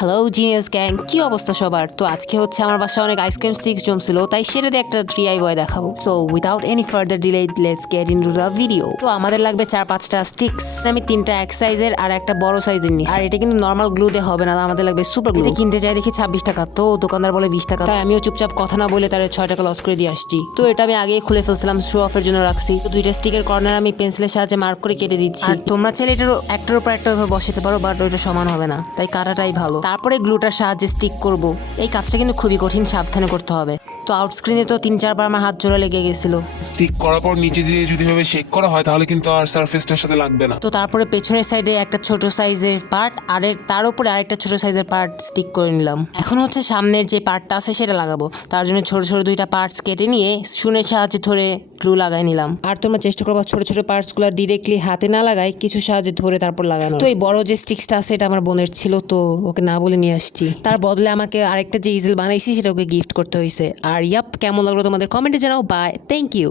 Hello genius gang, কি অবস্থা সবার? তো আজকে হচ্ছে আমার বাসায় অনেক আইসক্রিম স্টিক্স জমছিল, তাই সেটা দিয়ে একটা DIY দেখাবো। So without any further delay let's get into the video. তো আমাদের লাগবে 4-5টা স্টিক্স। আমি 3টা এক সাইজের আর একটা বড় সাইজের নিচ্ছি। আর এটা কিন্তু নর্মাল গ্লু দিয়ে হবে না, আমাদের লাগবে সুপার গ্লু। এটা কিনতে যাই দেখি 26 টাকা, তো দোকানদার বলে 20 টাকা। তাই আমিও চুপচাপ কথা না বলে তার 6 টাকা লস করে দিয়ে আসছি। তো এটা আমি আগেই খুলে ফেলছিলাম, শো অফের জন্য রাখছি। তো 2টা স্টিকের কর্নার আমি পেন্সিলের সাহায্যে মার্ক করে কেটে দিচ্ছি। আর তোমরা চাইলে এটার একটার উপর একটা ওইভাবে বসাতে পারো, বাট ওইটা সমান হবে না, তাই কাটাটাই ভালো। তারপরে গ্লুটার সাহায্যে স্টিক করব। এই কাজটা কিন্তু খুবই কঠিন, সাবধানে করতে হবে। তো আউট স্ক্রিনে তো 3-4 বার আমার হাত জোড়া লেগে গেছিল। স্টিক করার পর নিচে দিয়ে যদি ভাবে শেক করা হয় তাহলে কিন্তু আর সারফেসটার সাথে লাগবে না। তো তারপরে পেছনের সাইডে একটা ছোট সাইজের পার্ট আর তার উপরে আরেকটা ছোট সাইজের পার্ট স্টিক করে নিলাম। এখন হচ্ছে সামনের যে পার্টটা আছে সেটা লাগাবো। তার জন্য ছোট ছোট 2টা পার্টস কেটে নিয়ে শুনের সাহায্যে ধরে গ্লু লাগাই নিলাম। আর তোমরা চেষ্টা করবা ছোট ছোট পার্টসগুলো ডিরেক্টলি হাতে না লাগাই, কিছু সাহায্যে ধরে তারপর লাগানো। তো এই বড় যে স্টিক্সটা আছে এটা আমার বোনের ছিল, তো ওকে না বলে নিয়ে আসছি। তার বদলে আমাকে আরেকটা যে ইজেল বানাইছি সেটা ওকে গিফট করতে হয়েছে। আর ইয়াপ, কেমন লাগলো তোমাদের কমেন্টে জানাও। Bye, thank you.